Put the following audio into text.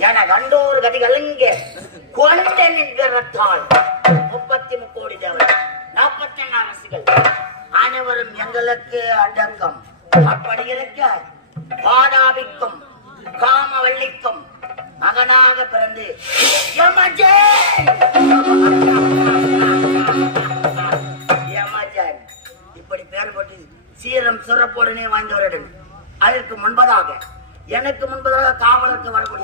என கண்டோர் கதிகள் இங்கே கொண்ட நிற்கிறத்தால் 33 கோடி தேவர் 48 அரசுகள் அனைவரும் எங்களுக்கு அடக்கம். அப்படி இருக்க பாதாபிக்கும் காமவள்ளிக்கும் மகனாக பிறந்து இப்படி பேர் போட்டு சீரம் சுரப்போடனே வாய்ந்தவருடன் அதற்கு முன்பதாக எனக்கு முன்பதாக காவலுக்கு வரக்கூடிய